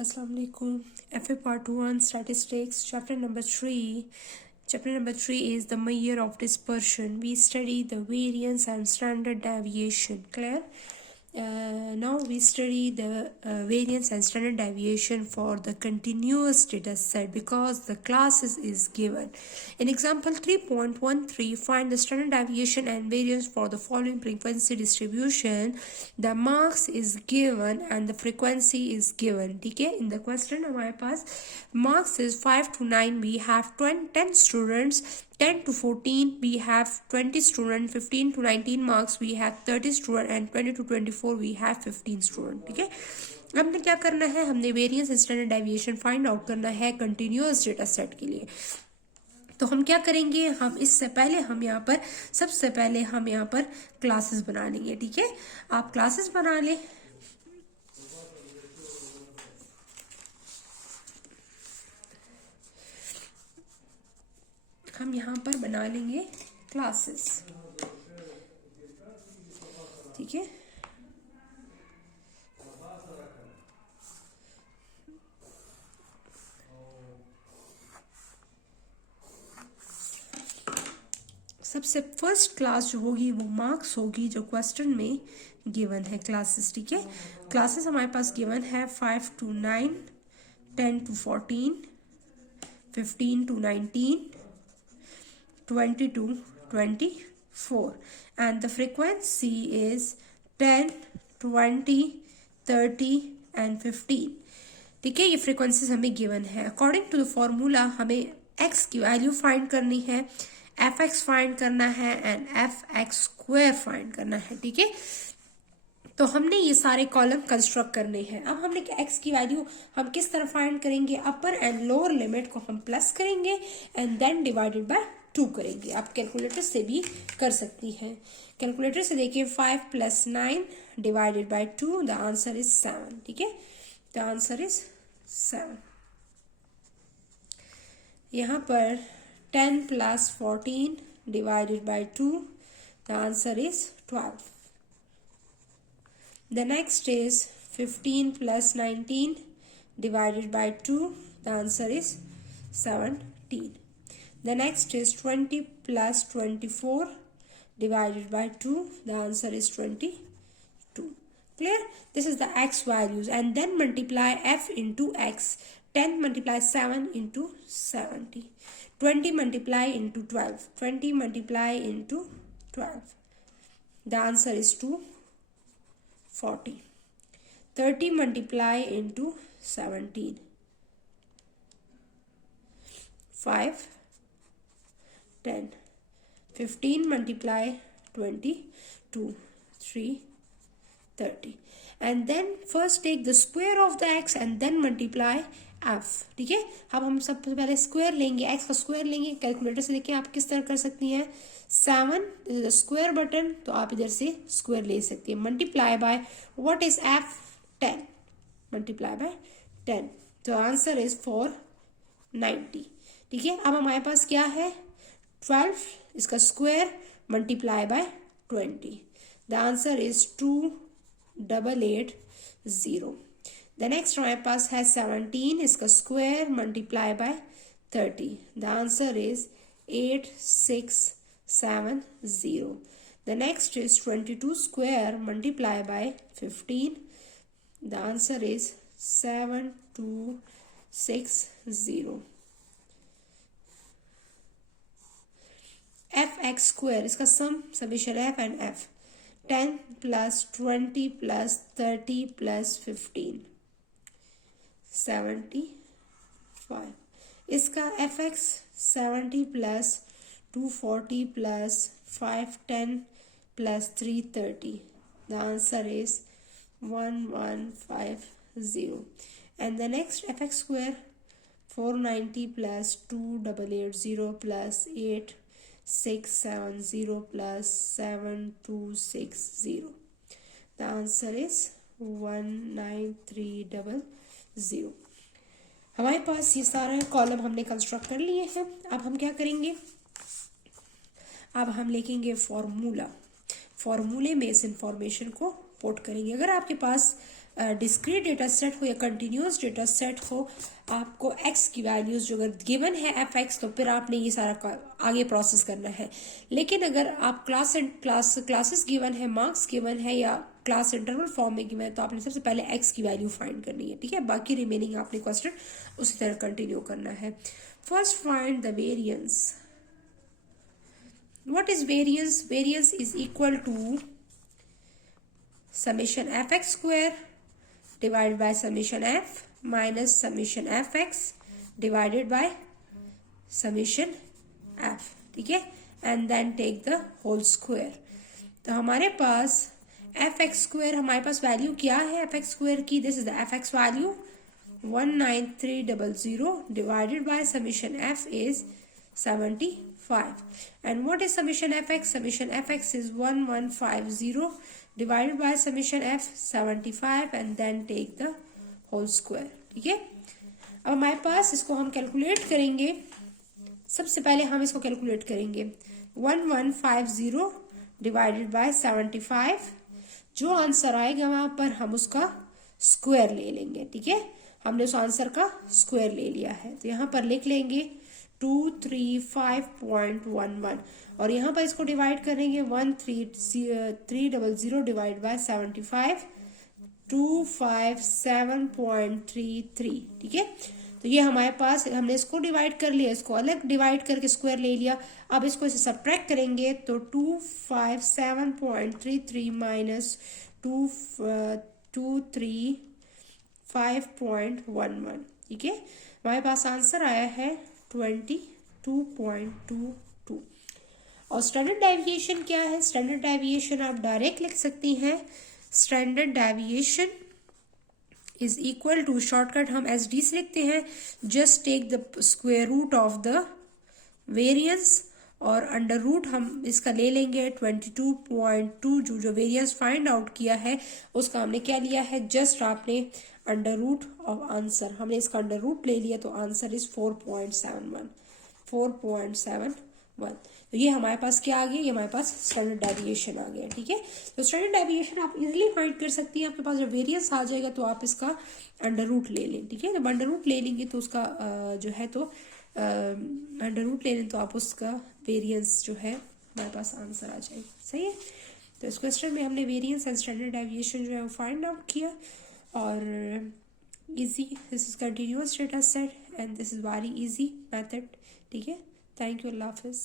Assalamu alaikum. FA Part 1 Statistics Chapter number 3. Chapter number 3 is the measure of dispersion. We study the variance and standard deviation. Clear? Now we study the variance and standard deviation for the continuous data set because the classes is given. In example 3.13, find the standard deviation and variance for the following frequency distribution. The marks is given and the frequency is given. ठीक है, in the question हमारे पास marks is 5 to 9, we have 10 students. 10 to 14 we have 20 students. 15 to 19 marks we have 30 students and 20 to 24 we have 15 students. ठीक है, हमने क्या करना है, हमने variance standard deviation find out करना है कंटिन्यूअस डेटा सेट के लिए. तो हम क्या करेंगे, हम इससे पहले हम यहाँ पर सबसे पहले हम यहाँ पर क्लासेस बना लेंगे. ठीक है, आप क्लासेस बना लें. हम यहाँ पर बना लेंगे क्लासेस. ठीक है, सबसे फर्स्ट क्लास जो होगी वो मार्क्स होगी जो क्वेश्चन में गिवन है. क्लासेस, ठीक है, क्लासेस हमारे पास गिवन है 5 to 9, 10 to 14, 15 to 19, 20 to 24 and the frequency is 10, 20, 30 and 15. ठीक है, ये फ्रीक्वेंसीज हमें गिवन है. अकॉर्डिंग टू द फॉर्मूला हमें x की वैल्यू फाइंड करनी है, fx फाइंड करना है एंड fx स्क्वायर फाइंड करना है. ठीक है, तो हमने ये सारे कॉलम कंस्ट्रक्ट करने हैं. अब हमने x की वैल्यू हम किस तरह फाइंड करेंगे, अपर एंड लोअर लिमिट को हम प्लस करेंगे एंड देन डिवाइडेड बाय 2 करेंगे. आप कैलकुलेटर से भी कर सकती हैं. कैलकुलेटर से देखिए 5 + 9 divided by 2, the answer is 7. ठीक है, द आंसर इज 7. यहाँ पर 10 + 14 divided by 2, the answer is 12. The next is 15 + 19 divided by 2. The answer is 17. The next is 20 + 24 divided by 2. The answer is 22. Clear? This is the x values and then multiply f into x. 10 multiply 7 into 70. 20 multiply into 12. 20 multiply into 12. The answer is 240. 30 multiply into 17. 5, 10. 15 multiply 22. 3, 30. And then first take the square of the x and then multiply f. ठीक है, अब हम सबसे पहले square लेंगे, x का square लेंगे. Calculator से देखिए आप किस तरह कर सकती हैं. 7 इज द स्क्वायर बटन, तो आप इधर से स्क्वायर ले सकती हैं. Multiply by what is f, 10. Multiply by 10, तो आंसर इज 490. ठीक है, अब हमारे पास क्या है 12, इसका square multiply by 20. The answer is 2880. The next हमारे पास है 17, इसका square multiply by 30. The answer is 8670. The next is 22 square multiply by 15. The answer is 7260. fx square, इसका सम समेशन f and f. 10 + 20 + 30 + 15. 75. इसका fx 70 + 240 + 510 + 330. The answer is 1150. And the next fx square 490 + 2880 + 8670 + 7260. The answer is 19300. हमारे पास ये सारे column हमने construct कर लिए हैं. अब हम क्या करेंगे, अब हम लिखेंगे फॉर्मूला. फॉर्मूले में इस इंफॉर्मेशन को पुट करेंगे. अगर आपके पास डिस्क्रीट डेटा सेट हो या कंटिन्यूस डेटा सेट हो, आपको x की वैल्यूज जो अगर गिवन है fx, तो फिर आपने ये सारा आगे प्रोसेस करना है। लेकिन अगर आप क्लासेस गिवन है, मार्क्स गिवन है या क्लास इंटरवल फॉर्म में गिवन है, तो आपने सबसे पहले x की वैल्यू फाइंड करनी है, ठीक है। बाकी रिमेनिंग आपने क्वेश्चन उसी तरह कंटिन्यू करना है। First find the variance. What is variance? Variance is equal to summation fx square divided by summation f minus summation fx divided by summation f, ठीक है, and then take the whole square। तो हमारे पास fx square, हमारे पास value क्या है fx square की? This is the fx value 19300 divided by summation f is 75, and what is summation fx? Summation fx is 1150 divided by summation f 75 and then take the whole square, ठीक है। अब हमारे पास इसको हम calculate करेंगे। सबसे पहले हम इसको कैलकुलेट करेंगे 1150 डिवाइडेड बाय 75, जो आंसर आएगा वहां पर हम उसका स्क्वायर ले लेंगे, ठीक है। हमने उस आंसर का स्क्वायर ले लिया है, तो यहाँ पर लिख लेंगे 235.11 और यहाँ पर इसको डिवाइड करेंगे 13300 डिवाइड बाय 75, 257.33, ठीक है। तो ये हमारे पास, हमने इसको डिवाइड कर लिया, इसको अलग डिवाइड करके स्क्वायर ले लिया। अब इसको इसे सब्ट्रैक्ट करेंगे तो 257.33 माइनस 235.11, ठीक है। हमारे पास आंसर आया है 22.22। और स्टैंडर्ड डेविएशन क्या है? स्टैंडर्ड डेविएशन आप डायरेक्ट लिख सकती हैं। Standard deviation is equal to, shortcut हम SD से लिखते हैं, just take the square root of the variance और अंडर रूट हम इसका ले लेंगे 22.2। जो वेरियंस फाइंड आउट किया है उसका हमने क्या लिया है, जस्ट आपने अंडर रूट ऑफ आंसर, हमने इसका अंडर रूट ले लिया, तो आंसर इज 4.71। तो ये हमारे पास क्या आ गया? ये हमारे पास स्टैंडर्ड डेविएशन आ गया, ठीक है। तो स्टैंडर्ड डेविएशन आप इजीली फाइंड कर सकती हैं। आपके पास जब वेरियंस आ जाएगा तो आप इसका अंडर रूट ले लें, ठीक है। जब अंडर रूट ले लेंगे तो उसका जो है तो अंडर रूट ले लें तो आप उसका वेरियंस जो है हमारे पास आंसर आ जाएगा, सही है। तो इस क्वेश्चन में हमने वेरियंस एंड स्टैंडर्ड डेविएशन जो है वो फाइंड आउट किया और easy, this is continuous data set and this is very easy method, ठीक है। थैंक यू, अल्लाह हाफिज़।